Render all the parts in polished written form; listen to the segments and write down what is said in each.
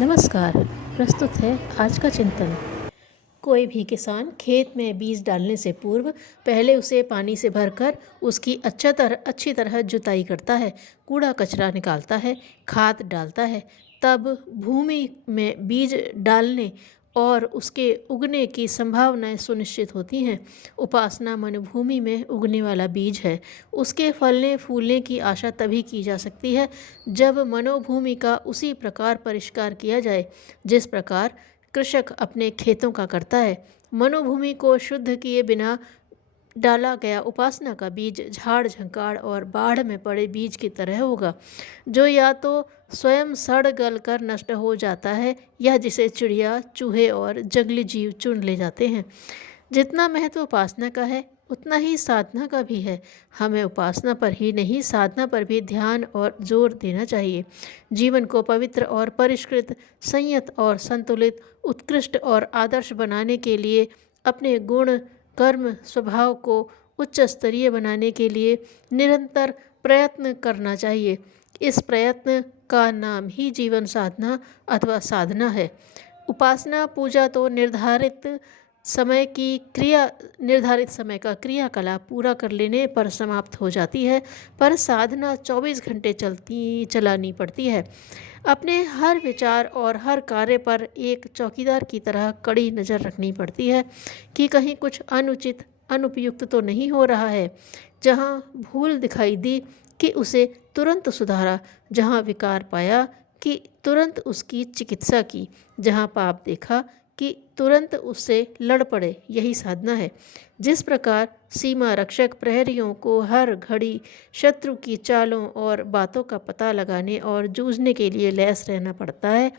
नमस्कार। प्रस्तुत है आज का चिंतन। कोई भी किसान खेत में बीज डालने से पूर्व पहले उसे पानी से भरकर उसकी अच्छी तरह जुताई करता है, कूड़ा कचरा निकालता है, खाद डालता है। तब भूमि में बीज डालने और उसके उगने की संभावनाएं सुनिश्चित होती हैं। उपासना मनोभूमि में उगने वाला बीज है। उसके फलने फूलने की आशा तभी की जा सकती है जब मनोभूमि का उसी प्रकार परिष्कार किया जाए जिस प्रकार कृषक अपने खेतों का करता है। मनोभूमि को शुद्ध किए बिना डाला गया उपासना का बीज झाड़ झंकाड़ और बाढ़ में पड़े बीज की तरह होगा, जो या तो स्वयं सड़ गल कर नष्ट हो जाता है या जिसे चिड़िया, चूहे और जंगली जीव चुन ले जाते हैं। जितना महत्व उपासना का है उतना ही साधना का भी है। हमें उपासना पर ही नहीं, साधना पर भी ध्यान और जोर देना चाहिए। जीवन को पवित्र और परिष्कृत, संयत और संतुलित, उत्कृष्ट और आदर्श बनाने के लिए, अपने गुण, कर्म, स्वभाव को उच्च स्तरीय बनाने के लिए निरंतर प्रयत्न करना चाहिए। इस प्रयत्न का नाम ही जीवन साधना अथवा साधना है। उपासना पूजा तो निर्धारित समय का क्रियाकलाप पूरा कर लेने पर समाप्त हो जाती है, पर साधना 24 घंटे चलानी पड़ती है। अपने हर विचार और हर कार्य पर एक चौकीदार की तरह कड़ी नज़र रखनी पड़ती है कि कहीं कुछ अनुचित, अनुपयुक्त तो नहीं हो रहा है। जहाँ भूल दिखाई दी कि उसे तुरंत सुधारा, जहाँ विकार पाया कि तुरंत उसकी चिकित्सा की, जहाँ पाप देखा कि तुरंत उससे लड़ पड़े। यही साधना है। जिस प्रकार सीमा रक्षक प्रहरियों को हर घड़ी शत्रु की चालों और बातों का पता लगाने और जूझने के लिए लैस रहना पड़ता है,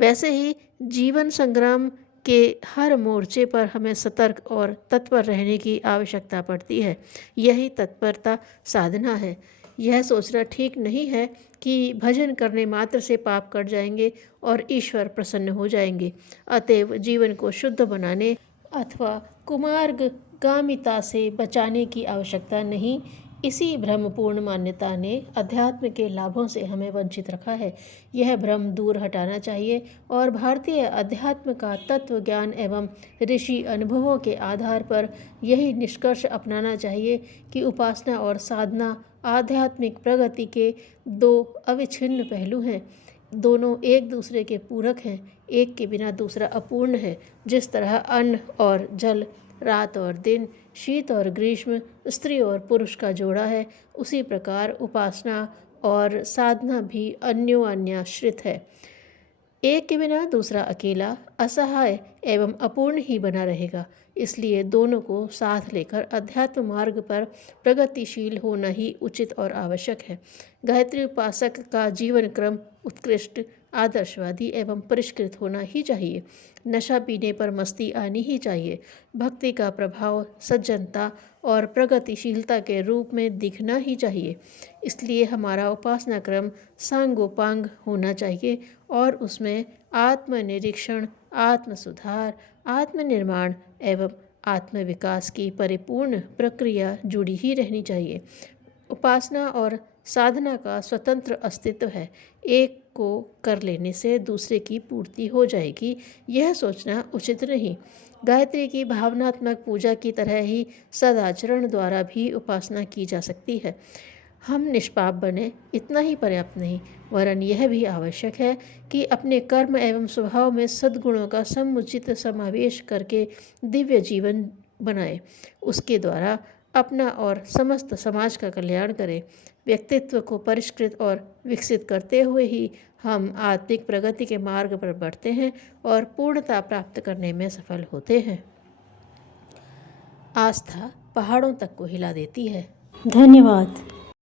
वैसे ही जीवन संग्राम के हर मोर्चे पर हमें सतर्क और तत्पर रहने की आवश्यकता पड़ती है। यही तत्परता साधना है। यह सोचना ठीक नहीं है कि भजन करने मात्र से पाप कट जाएंगे और ईश्वर प्रसन्न हो जाएंगे। अतएव जीवन को शुद्ध बनाने अथवा कुमार्गगामिता से बचाने की आवश्यकता नहीं। इसी भ्रमपूर्ण मान्यता ने अध्यात्म के लाभों से हमें वंचित रखा है। यह भ्रम दूर हटाना चाहिए और भारतीय अध्यात्म का तत्व ज्ञान एवं ऋषि अनुभवों के आधार पर यही निष्कर्ष अपनाना चाहिए कि उपासना और साधना आध्यात्मिक प्रगति के दो अविच्छिन्न पहलू हैं। दोनों एक दूसरे के पूरक हैं। एक के बिना दूसरा अपूर्ण है। जिस तरह अन्न और जल, रात और दिन, शीत और ग्रीष्म, स्त्री और पुरुष का जोड़ा है, उसी प्रकार उपासना और साधना भी अन्योन्याश्रित है। एक के बिना दूसरा अकेला, असहाय एवं अपूर्ण ही बना रहेगा। इसलिए दोनों को साथ लेकर अध्यात्म मार्ग पर प्रगतिशील होना ही उचित और आवश्यक है। गायत्री उपासक का जीवन क्रम उत्कृष्ट, आदर्शवादी एवं परिष्कृत होना ही चाहिए। नशा पीने पर मस्ती आनी ही चाहिए। भक्ति का प्रभाव सज्जनता और प्रगतिशीलता के रूप में दिखना ही चाहिए। इसलिए हमारा उपासना क्रम सांगोपांग होना चाहिए और उसमें आत्मनिरीक्षण, आत्मसुधार, आत्मनिर्माण एवं आत्मविकास की परिपूर्ण प्रक्रिया जुड़ी ही रहनी चाहिए। उपासना और साधना का स्वतंत्र अस्तित्व है। एक को कर लेने से दूसरे की पूर्ति हो जाएगी, यह सोचना उचित नहीं। गायत्री की भावनात्मक पूजा की तरह ही सदाचरण द्वारा भी उपासना की जा सकती है। हम निष्पाप बने इतना ही पर्याप्त नहीं, वरन यह भी आवश्यक है कि अपने कर्म एवं स्वभाव में सद्गुणों का समुचित समावेश करके दिव्य जीवन बनाए। उसके द्वारा अपना और समस्त समाज का कल्याण करें। व्यक्तित्व को परिष्कृत और विकसित करते हुए ही हम आत्मिक प्रगति के मार्ग पर बढ़ते हैं और पूर्णता प्राप्त करने में सफल होते हैं। आस्था पहाड़ों तक को हिला देती है। धन्यवाद।